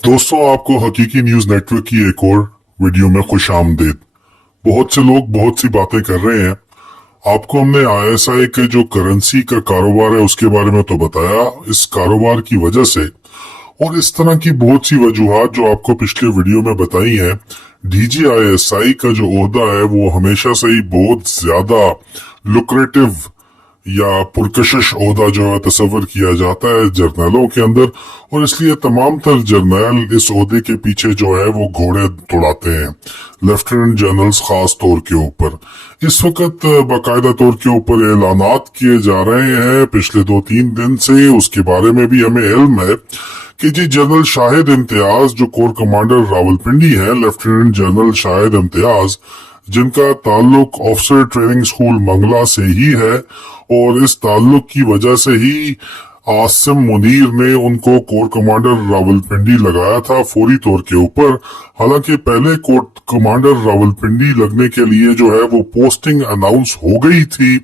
दोस्तों, आपको हकीकी न्यूज नेटवर्क की एक और वीडियो में खुश आमदीद। बहुत से लोग बहुत सी बातें कर रहे हैं। आपको हमने आईएसआई के जो करेंसी का कारोबार है उसके बारे में तो बताया, इस कारोबार की वजह से और इस तरह की बहुत सी वजूहात जो आपको पिछले वीडियो में बताई हैं। डीजीआईएसआई का जो ओहदा है वो हमेशा से ही बहुत ज्यादा लुक्रेटिव या पुरकशिश ओहदा जो है तस्वर किया जाता है जर्नैलों के अंदर, और इसलिए तमाम तर जर्नैल इस ओहदे के पीछे जो है वो घोड़े दौड़ाते हैं, लेफ्टिनेंट जनरल्स खास तौर के ऊपर। इस वक्त बाकायदा तौर के ऊपर ऐलानात किए जा रहे हैं पिछले 2-3 दिन से, उसके बारे में भी हमें इल्म है कि जी जनरल शाहिद इम्तियाज जो कोर कमांडर रावलपिंडी है, लेफ्टिनेंट जनरल शाहिद इम्तियाज, जिनका ताल्लुक ऑफिसर ट्रेनिंग स्कूल मंगला से ही है, और इस ताल्लुक की वजह से ही आसिम मुनीर ने उनको कोर कमांडर रावलपिंडी लगाया था फौरी तौर के ऊपर। हालांकि पहले कोर कमांडर रावलपिंडी लगने के लिए जो है वो पोस्टिंग अनाउंस हो गई थी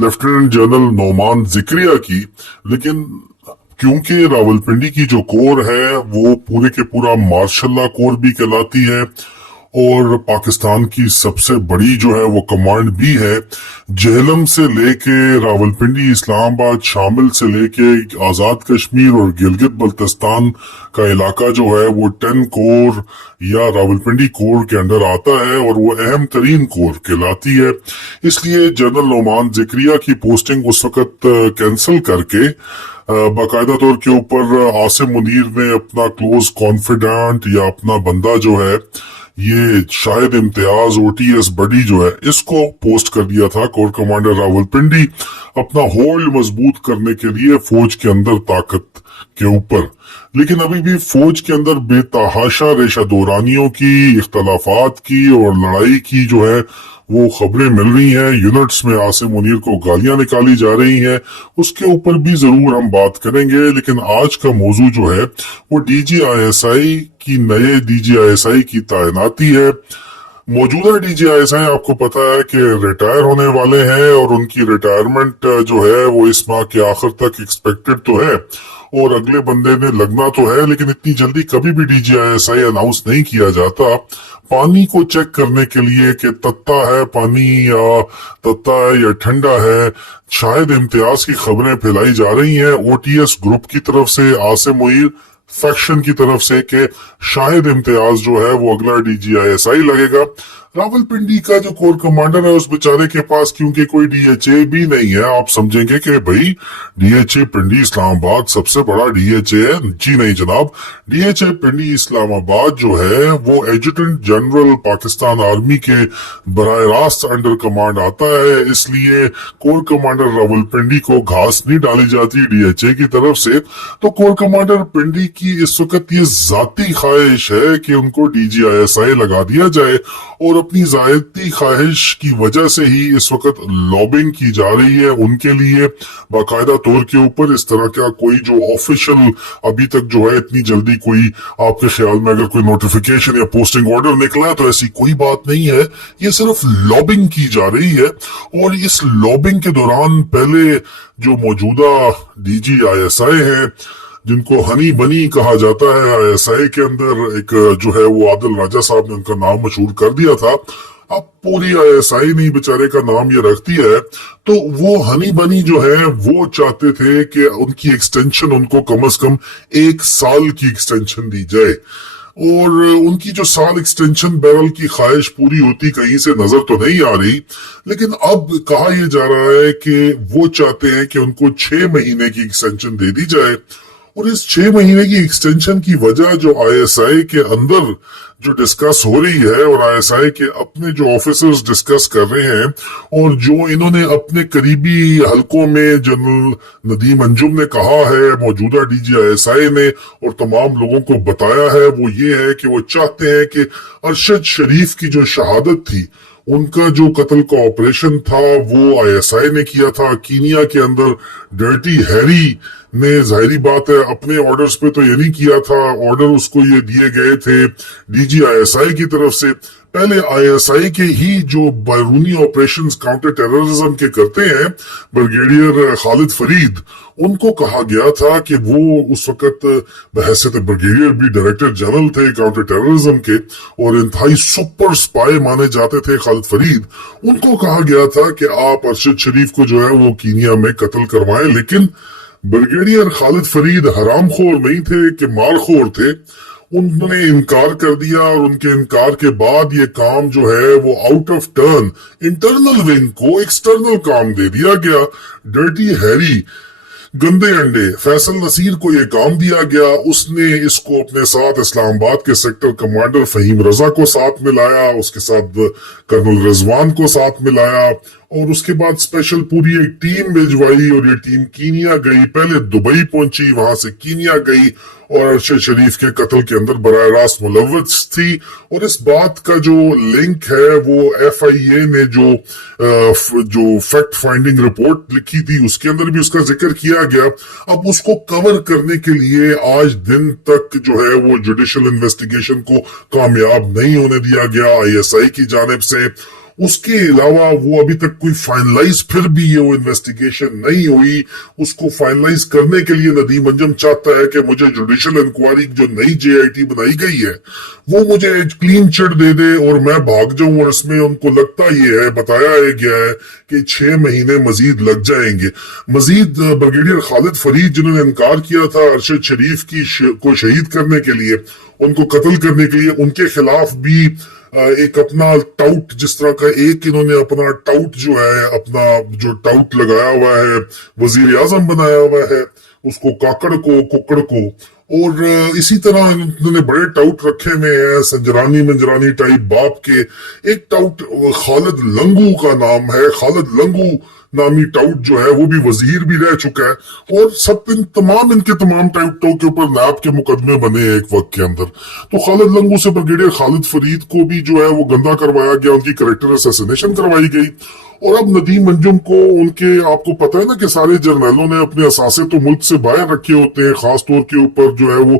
लेफ्टिनेंट जनरल नोमान जिक्रिया की, लेकिन क्योंकि रावलपिंडी की जो कोर है वो पूरे के पूरा मार्शल्ला कोर भी कहलाती है और पाकिस्तान की सबसे बड़ी जो है वो कमांड भी है। जेहलम से लेके रावलपिंडी, इस्लामाबाद शामिल से लेके आजाद कश्मीर और गिलगित बल्तिस्तान का इलाका जो है वो 10 कोर या रावलपिंडी कोर के अंदर आता है और वो अहम तरीन कोर कहलाती है। इसलिए जनरल नोमान जिक्रिया की पोस्टिंग उस वक्त कैंसिल करके बाकायदा तौर के ऊपर आसिम मुनीर ने अपना क्लोज कॉन्फिडेंट या अपना बंदा जो है ये शाहिद इम्तियाज ओटीएस बडी जो है इसको पोस्ट कर दिया था कोर कमांडर रावलपिंडी, अपना होल्ड मजबूत करने के लिए फौज के अंदर ताकत के ऊपर। लेकिन अभी भी फौज के अंदर बेतहाशा रेशा दौरानियों की, इख्तलाफात की और लड़ाई की जो है वो खबरें मिल रही हैं। यूनिट्स में आसिम मुनीर को गालियां निकाली जा रही हैं, उसके ऊपर भी जरूर हम बात करेंगे। लेकिन आज का मौजू जो है वो डीजीआईएसआई की, नए डीजीआईएसआई की तैनाती है। मौजूदा डीजीआईएसआई आपको पता है कि रिटायर होने वाले हैं और उनकी रिटायरमेंट जो है वो इस माह के आखिर तक एक्सपेक्टेड तो है और अगले बंदे ने लगना तो है, लेकिन इतनी जल्दी कभी भी डीजीआईएसआई अनाउंस नहीं किया जाता। पानी को चेक करने के लिए कि तत्ता है पानी या तत्ता है या ठंडा है, शायद इम्तियाज की खबरें फैलाई जा रही हैं ओटीएस ग्रुप की तरफ से, आसिम मुनीर फैक्शन की तरफ से, कि शाहिद इम्तियाज जो है वो अगला डीजीआईएसआई लगेगा। रावलपिंडी का जो कोर कमांडर है उस बेचारे के पास क्योंकि कोई डीएचए भी नहीं है, आप समझेंगे कि भाई डीएचए पिंडी इस्लामाबाद सबसे बड़ा डीएचए है। जी नहीं जनाब, डीएचए पिंडी इस्लामाबाद जो है वो एडजुटेंट जनरल पाकिस्तान आर्मी के बराह रास्त अंडर कमांड आता है, इसलिए कोर कमांडर रावलपिंडी को घास नहीं डाली जाती डीएचए की तरफ से। तो कोर कमांडर पिंडी की इस वक्त ये जाती ख्वाहिश है कि उनको डीजीआईएसआई लगा दिया जाए, और अपनी जायती ख्वाहिश की वजह से ही इस वक्त लॉबिंग की जा रही है उनके लिए बाकायदा तौर के ऊपर। इस तरह का कोई जो ऑफिशियल अभी तक जो है इतनी जल्दी कोई आपके ख्याल में अगर कोई नोटिफिकेशन या पोस्टिंग ऑर्डर निकला है तो ऐसी कोई बात नहीं है, ये सिर्फ लॉबिंग की जा रही है। और इस लॉबिंग के दौरान पहले जो मौजूदा डीजीआईएसआई है, जिनको हनी बनी कहा जाता है आईएसआई के अंदर, एक जो है वो आदिल राजा साहब ने उनका नाम मशहूर कर दिया था। अब पूरी आईएसआई नहीं बेचारे का नाम ये रखती है, तो वो हनी बनी जो है वो चाहते थे कि उनकी एक्सटेंशन उनको कम से कम 1 साल की एक्सटेंशन दी जाए, और उनकी जो साल एक्सटेंशन बैरल की ख्वाहिश पूरी होती कहीं से नजर तो नहीं आ रही। लेकिन अब कहा यह जा रहा है कि वो चाहते हैं कि उनको 6 महीने की एक्सटेंशन दे दी जाए, और इस 6 महीने की एक्सटेंशन की वजह जो आईएसआई के अंदर जो डिस्कस हो रही है और आईएसआई के अपने जो ऑफिसर्स डिस्कस कर रहे हैं, और जो इन्होंने अपने करीबी हलकों में जनरल नदीम अंजुम ने कहा है, मौजूदा डीजीआईएसआई ने और तमाम लोगों को बताया है, वो ये है कि वो चाहते हैं कि अरशद शरीफ की जो शहादत थी, उनका जो कत्ल का ऑपरेशन था वो आईएसआई ने किया था कीनिया के अंदर। डर्टी हैरी ने जाहिरी बात है अपने ऑर्डर्स पे तो ये नहीं किया था, ऑर्डर उसको ये दिए गए थे डीजीआईएसआई की तरफ से। पहले आईएसआई के ही जो बैरूनी ऑपरेशंस काउंटर टेररिज्म के करते हैं ब्रिगेडियर खालिद फरीद, उनको कहा गया था कि वो उस वक्त बहैसियत ब्रिगेडियर भी डायरेक्टर जनरल थे काउंटर टेररिज्म के और इंतहाई सुपर स्पाई माने जाते थे खालिद फरीद। उनको कहा गया था कि आप अरशद शरीफ को जो है वो कीनिया में कत्ल करवाएं, लेकिन ब्रिगेडियर खालिद फरीद हरामखोर नहीं थे कि मारखोर थे। उन्होंने इनकार कर दिया और उनके इनकार के बाद ये काम जो है वो out of turn internal wing को एक्सटर्नल काम दे दिया गया। डर्टी हैरी, गंदे अंडे फैसल नसीर को ये काम दिया गया। उसने इसको अपने साथ इस्लामाबाद के सेक्टर कमांडर फहीम रजा को साथ मिलाया, उसके साथ कर्नल रिजवान को साथ मिलाया और उसके बाद स्पेशल पूरी एक टीम भिजवाई और ये टीम कीनिया गई। पहले दुबई पहुंची, वहां से कीनिया गई और अरशद शरीफ के कत्ल के अंदर बराह रास्त मुलव्वस थी। और इस बात का जो लिंक है वो एफआईए ने जो फैक्ट फाइंडिंग रिपोर्ट लिखी थी उसके अंदर भी उसका जिक्र किया गया। अब उसको कवर करने के लिए आज दिन तक जो है वो जुडिशियल इन्वेस्टिगेशन को कामयाब नहीं होने दिया गया आईएसआई की जानिब से। उसके अलावा वो अभी तक कोई फाइनलाइज फिर भी ये वो इन्वेस्टिगेशन नहीं हुई। उसको फाइनलाइज करने के लिए नदीम अंजुम चाहता है कि मुझे जुडिशियल इंक्वायरी जो नई जेआईटी बनाई गई है वो मुझे क्लीन चिट दे दे और मैं भाग जाऊं। और इसमें उनको लगता ये है, बताया गया है कि 6 महीने मजीद लग जाएंगे। मजीद ब्रिगेडियर खालिद फरीद जिन्होंने इनकार किया था अरशद शरीफ को शहीद करने के लिए, उनको कत्ल करने के लिए, उनके खिलाफ भी एक अपना टाउट, जिस तरह का एक इन्होंने अपना टाउट जो है, अपना जो टाउट लगाया हुआ है, वजीर आजम बनाया हुआ है उसको, काकड़ को, कुकड़ को। और इसी तरह इन्होंने बड़े टाउट रखे हुए हैं संजरानी मंजरानी टाइप बाप के। एक टाउट खालिद लंगू का नाम है, खालिद लंगू नामी टाउट जो है वो भी वजीर भी रह चुका है। और सब इनके तमाम टाउटों के ऊपर नाब के मुकदमे बने हैं एक वक्त के अंदर। तो खालिद लंगू से ब्रिगेडियर खालिद फरीद को भी जो है वो गंदा करवाया गया, उनकी कैरेक्टर असैसिनेशन करवाई गई। और अब नदीम अंजुम को उनके, आपको पता है ना कि सारे जर्नैलों ने अपने असासे तो मुल्क से बाहर रखे होते हैं, खासतौर के ऊपर जो है वो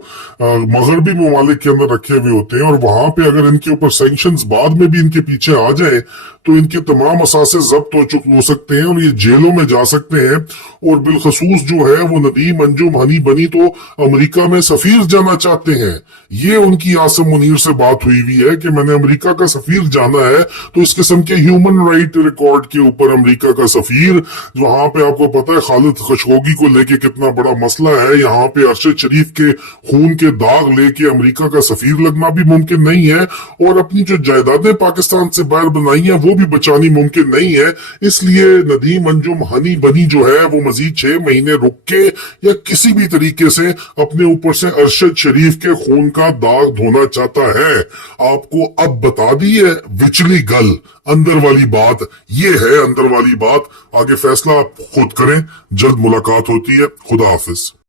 मगरबी ममालिक के अंदर रखे हुए होते हैं। और वहां पे अगर इनके ऊपर सैंक्शंस बाद में भी इनके पीछे आ जाए तो इनके तमाम असासे जब्त हो सकते हैं और ये जेलों में जा सकते हैं। और बिलखसूस जो है वो नदीम अंजुम हनी बनी तो अमेरिका में सफीर जाना चाहते हैं। ये उनकी आसिम मुनीर से बात हुई है कि मैंने अमेरिका का सफीर जाना है। तो इस किस्म के ह्यूमन राइट रिकॉर्ड के ऊपर अमेरिका का सफीर, वहां पे आपको पता है खालिद खशोगी को लेके कितना बड़ा मसला है। यहाँ पे अरशद शरीफ के खून के दाग लेके अमेरिका का सफीर लगना भी मुमकिन नहीं है। और अपनी जो जायदादें पाकिस्तान से बाहर बनाई है वो भी बचानी मुमकिन नहीं है। इसलिए नदीम अंजुम हनी बनी जो है वो मजीद 6 महीने रुक के या किसी भी तरीके से अपने ऊपर से अरशद शरीफ के खून का दाग धोना चाहता है। आपको अब बता दी है विचली गल, अंदर वाली बात ये है, अंदर वाली बात। आगे फैसला आप खुद करें। जल्द मुलाकात होती है। खुदा हाफिज।